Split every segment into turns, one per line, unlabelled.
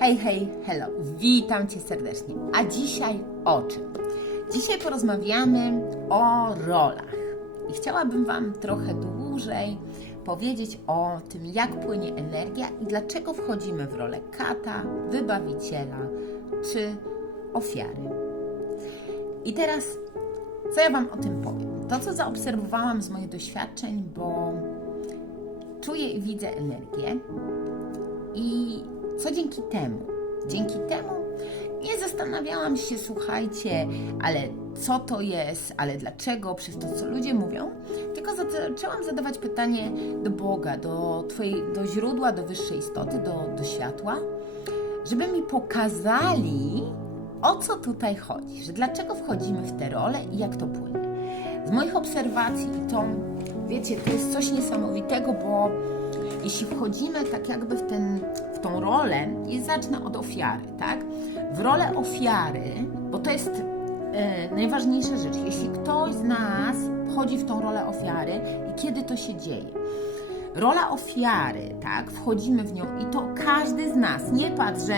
Hej, hej, hello, witam Cię serdecznie. A dzisiaj o czym? Dzisiaj porozmawiamy o rolach. I chciałabym Wam trochę dłużej powiedzieć o tym, jak płynie energia i dlaczego wchodzimy w rolę kata, wybawiciela czy ofiary. I teraz, co ja Wam o tym powiem? To, co zaobserwowałam z moich doświadczeń, bo czuję i widzę energię, co dzięki temu? Dzięki temu nie zastanawiałam się, słuchajcie, ale co to jest, ale dlaczego, przez to, co ludzie mówią, tylko zaczęłam zadawać pytanie do Boga, do, twojej, do źródła, do wyższej istoty, do, do światła, żeby mi pokazali, o co tutaj chodzi, że dlaczego wchodzimy w tę rolę i jak to płynie. Z moich obserwacji to, wiecie, to jest coś niesamowitego, bo jeśli wchodzimy tak jakby w, ten, w tą rolę, i zacznę od ofiary, tak? W rolę ofiary, bo to jest e, najważniejsza rzecz. Jeśli ktoś z nas wchodzi w tą rolę ofiary i kiedy to się dzieje? Rola ofiary, tak? Wchodzimy w nią i to każdy z nas. Nie patrz, że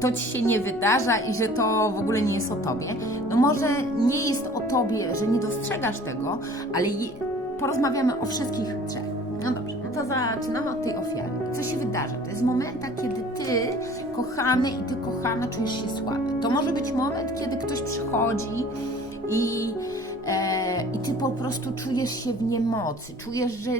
to ci się nie wydarza i że to w ogóle nie jest o tobie. No może nie jest o tobie, że nie dostrzegasz tego, ale porozmawiamy o wszystkich trzech. No dobrze, no to zaczynamy od tej ofiary. Się wydarza? To jest momenta, kiedy ty, kochany i ty, kochana, czujesz się słaby. To może być moment, kiedy ktoś przychodzi i, e, i ty po prostu czujesz się w niemocy, czujesz, że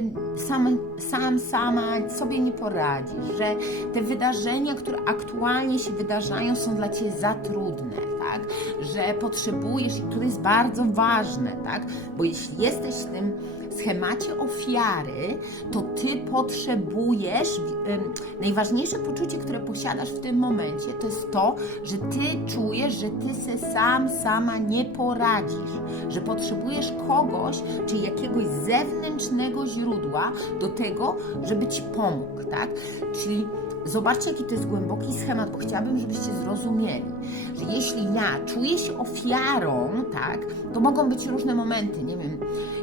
sam, sam, sama sobie nie poradzisz, że te wydarzenia, które aktualnie się wydarzają, są dla ciebie za trudne, tak? Że potrzebujesz, i to jest bardzo ważne, tak? Bo jeśli jesteś w tym schemacie ofiary, to ty potrzebujesz, najważniejsze poczucie, które posiadasz w tym momencie, to jest to, że ty czujesz, że ty se sam, sama nie poradzisz, że potrzebujesz kogoś, czy jakiegoś zewnętrznego źródła do tego, żeby ci pomógł, tak? Czyli Zobaczcie, jaki to jest głęboki schemat, bo chciałabym, żebyście zrozumieli, że jeśli ja czuję się ofiarą, tak, to mogą być różne momenty, nie wiem,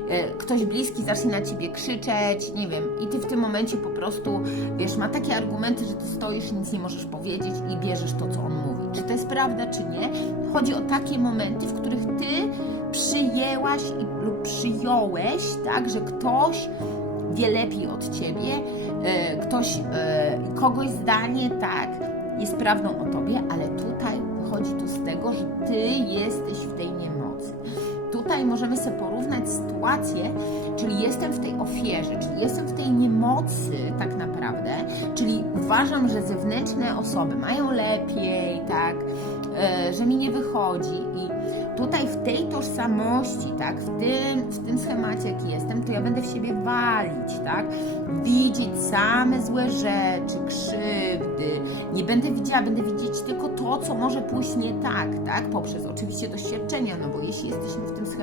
e, ktoś bliski zacznie na ciebie krzyczeć, nie wiem, i ty w tym momencie po prostu, wiesz, ma takie argumenty, że ty stoisz nic nie możesz powiedzieć i bierzesz to, co on mówi. Czy to jest prawda, czy nie? Chodzi o takie momenty, w których ty przyjęłaś lub przyjąłeś, tak, że ktoś wie lepiej od ciebie, e, ktoś, e, kogoś zdanie, tak, jest prawdą o tobie, ale tutaj wychodzi to z tego, że ty jesteś w tej niemocy. Tutaj możemy sobie porównać sytuację, czyli jestem w tej ofierze, czyli jestem w tej niemocy tak naprawdę, czyli uważam, że zewnętrzne osoby mają lepiej, tak, e, że mi nie wychodzi. I tutaj w tej tożsamości, tak, w tym, w tym schemacie, jaki jestem, to ja będę w siebie walić, tak, widzieć same złe rzeczy, krzywdy, nie będę widziała, będę widzieć tylko to, co może pójść nie tak, tak, poprzez oczywiście doświadczenia, no bo jeśli jesteśmy w tym schemacie,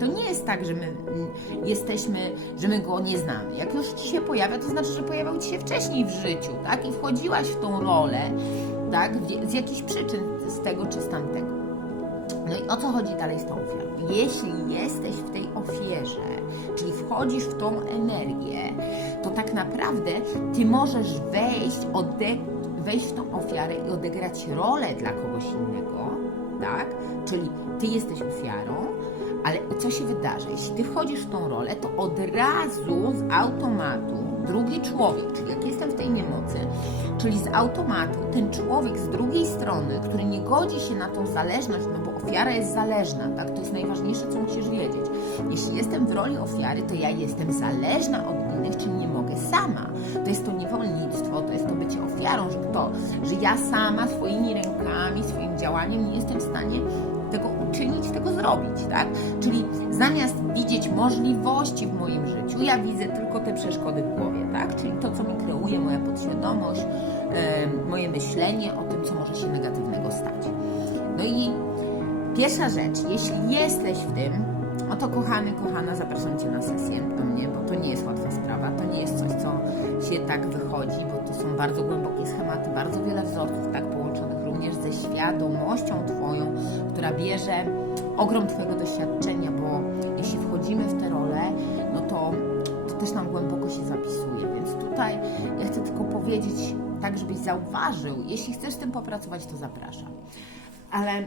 to nie jest tak, że my mm, jesteśmy, że my go nie znamy. Jak już Ci się pojawia, to znaczy, że pojawiał Ci się wcześniej w życiu, tak, i wchodziłaś w tą rolę, tak, z jakichś przyczyn, z tego czy z tamtego. No i o co chodzi dalej z tą ofiarą? Jeśli jesteś w tej ofierze, czyli wchodzisz w tą energię, to tak naprawdę ty możesz wejść, wejść w tą ofiarę i odegrać rolę dla kogoś innego, tak? Czyli ty jesteś ofiarą, ale co się wydarzy? Jeśli ty wchodzisz w tą rolę, to od razu z automatu drugi człowiek, czyli jak jestem w tej niemocy, czyli z automatu ten człowiek z drugiej strony, który nie godzi się na tą zależność, no bo ofiara jest zależna, tak? To jest najważniejsze, co musisz wiedzieć. Jeśli jestem w roli ofiary, to ja jestem zależna od innych, czyli nie mogę sama. To jest to niewolnictwo, to jest to bycie ofiarą, że kto? Że ja sama swoimi rękami, swoim działaniem nie jestem w stanie uczynić, tego zrobić, tak? Czyli zamiast widzieć możliwości w moim życiu, ja widzę tylko te przeszkody w głowie, tak? Czyli to, co mi kreuje moja podświadomość, e, moje myślenie o tym, co może się negatywnego stać. No i pierwsza rzecz, jeśli jesteś w tym, no to kochany, kochana, zapraszam Cię na sesję do mnie, bo to nie jest łatwa sprawa, to nie jest coś, co się tak wychodzi, bo to są bardzo głębokie schematy, bardzo wiele wzorców tak połączonych również ze świadomością Twoją, która bierze ogrom Twojego doświadczenia, bo jeśli wchodzimy w tę rolę, no to, to też nam głęboko się zapisuje, więc tutaj ja chcę tylko powiedzieć tak żebyś zauważył. Jeśli chcesz z tym popracować, to zapraszam. Ale